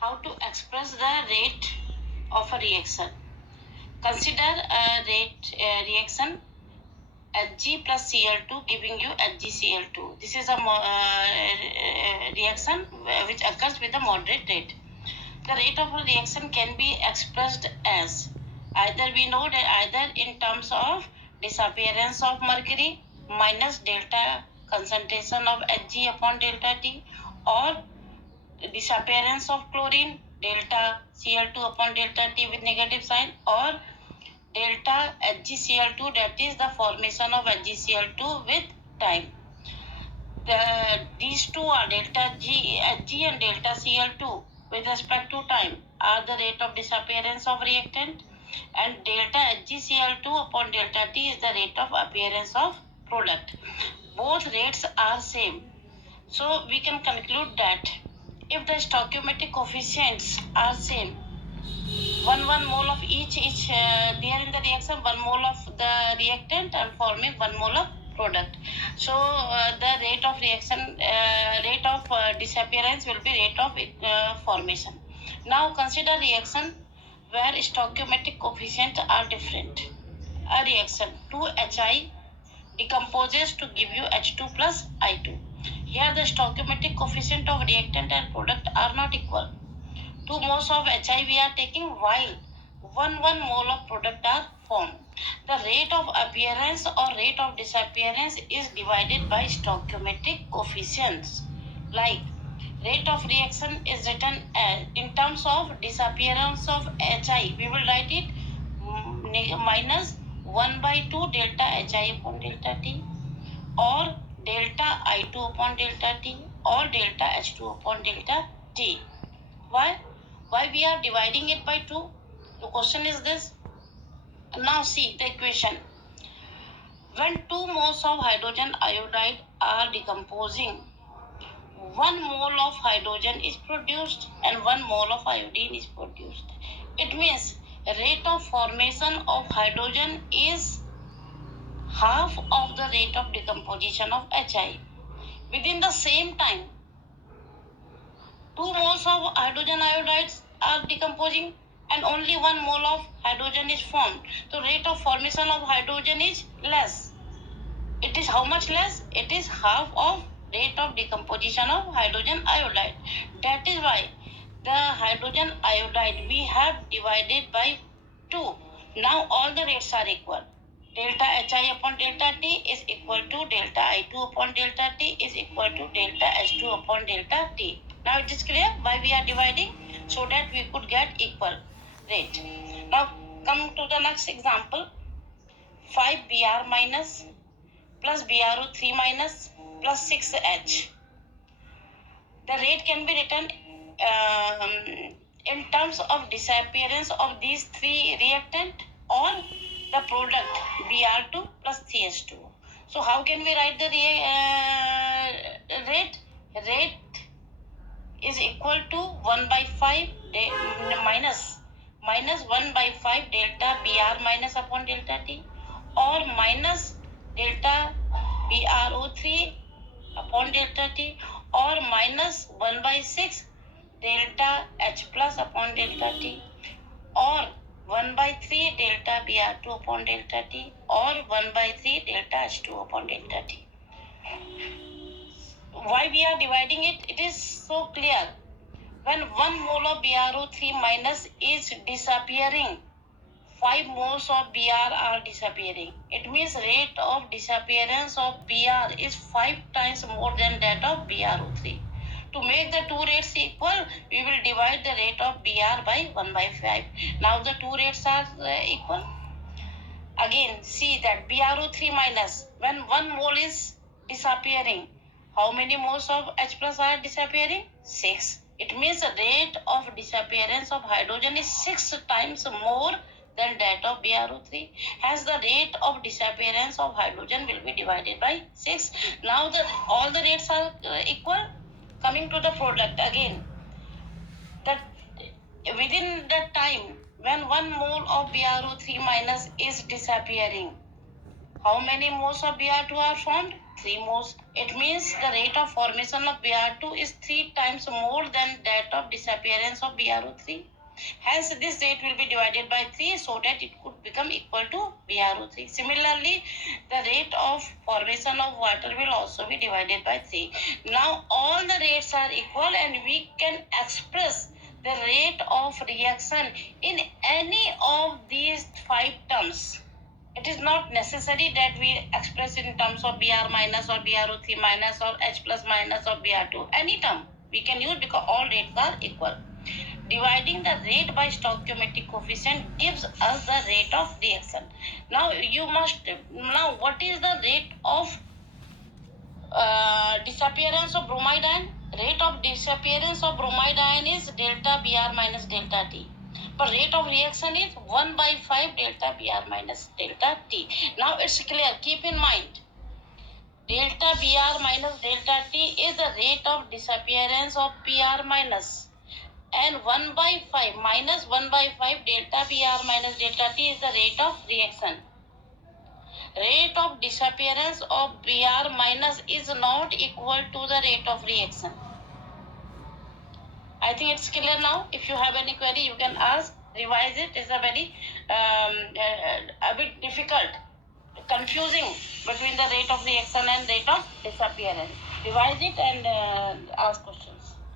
How to express the rate of a reaction? Consider a reaction Hg plus Cl2 giving you HgCl2. This is a reaction which occurs with a moderate rate. The rate of a reaction can be expressed as either we know that either in terms of disappearance of mercury minus delta concentration of Hg upon delta T, or disappearance of chlorine delta Cl2 upon delta T with negative sign, or delta HgCl2, that is the formation of HgCl2 with time. These two are delta Hg and delta Cl2 with respect to time are the rate of disappearance of reactant, and delta HgCl2 upon delta T is the rate of appearance of product. Both rates are same. So we can conclude that if the stoichiometric coefficients are same, one mole of each there in the reaction, 1 mole of the reactant and forming 1 mole of product. So the rate of reaction, rate of disappearance will be rate of formation. Now consider reaction where stoichiometric coefficients are different. A reaction 2Hi decomposes to give you H2 plus I2. Here the stoichiometric coefficient of reactant and product are not equal. 2 moles of Hi we are taking, while 1 mole of product are formed. The rate of appearance or rate of disappearance is divided by stoichiometric coefficients. Like rate of reaction is written as, in terms of disappearance of Hi, we will write it minus 1 by 2 delta Hi upon delta T, or delta I2 upon delta T, or delta H2 upon delta T. Why? Why we are dividing it by 2? The question is this. Now see the equation. When 2 moles of hydrogen iodide are decomposing, 1 mole of hydrogen is produced and 1 mole of iodine is produced. It means rate of formation of hydrogen is half of the rate of decomposition of Hi. Within the same time, 2 moles of hydrogen iodides are decomposing and only 1 mole of hydrogen is formed. So rate of formation of hydrogen is less. It is how much less? It is half of rate of decomposition of hydrogen iodide. That is why the hydrogen iodide we have divided by 2. Now all the rates are equal. Delta Hi upon delta T is equal to delta I2 upon delta T is equal to delta H2 upon delta T. Now it is clear why we are dividing, so that we could get equal rate. Now come to the next example. 5 Br minus plus BrO3 minus plus 6H. The rate can be written in terms of disappearance of these three reactant, or the product Br2 plus CH2. So how can we write the rate? Rate is equal to 1 by 5 minus 1 by 5 delta Br minus upon delta T, or minus delta BrO3 upon delta T, or minus 1 by 6 delta H plus upon delta T, or 1 by 3 delta Br2 upon delta T, or 1 by 3 delta H2 upon delta T. Why we are dividing it? It is so clear. When 1 mole of BrO3 minus is disappearing, 5 moles of Br are disappearing. It means rate of disappearance of Br is 5 times more than that of BrO3. To make the two rates equal, we will divide the rate of Br by 1 by 5. Now the two rates are equal. Again, see that BrO3 minus, when 1 mole is disappearing, how many moles of H plus are disappearing? 6. It means the rate of disappearance of hydrogen is 6 times more than that of BrO3. Hence the rate of disappearance of hydrogen will be divided by 6. Now all the rates are equal. Coming to the product again, that within that time when 1 mole of BrO3 minus is disappearing, how many moles of Br2 are formed? 3 moles. It means the rate of formation of Br2 is 3 times more than that of disappearance of BrO3. Hence, this rate will be divided by 3 so that it could become equal to BrO3. Similarly, the rate of formation of water will also be divided by 3. Now, all the rates are equal and we can express the rate of reaction in any of these 5 terms. It is not necessary that we express in terms of Br minus or BrO3 minus or H plus minus or Br2. Any term we can use because all rates are equal. Dividing the rate by stoichiometric coefficient gives us the rate of reaction. Now what is the rate of disappearance of bromide ion? Rate of disappearance of bromide ion is delta Br minus delta T. But rate of reaction is 1 by 5 delta Br minus delta T. Now it's clear. Keep in mind, delta Br minus delta T is the rate of disappearance of Br minus. And 1 by 5 minus 1 by 5 delta Br minus delta T is the rate of reaction. Rate of disappearance of Br minus is not equal to the rate of reaction. I think it's clear now. If you have any query, you can ask. Revise it. It's a very a bit difficult, confusing between the rate of reaction and rate of disappearance. Revise it and ask questions.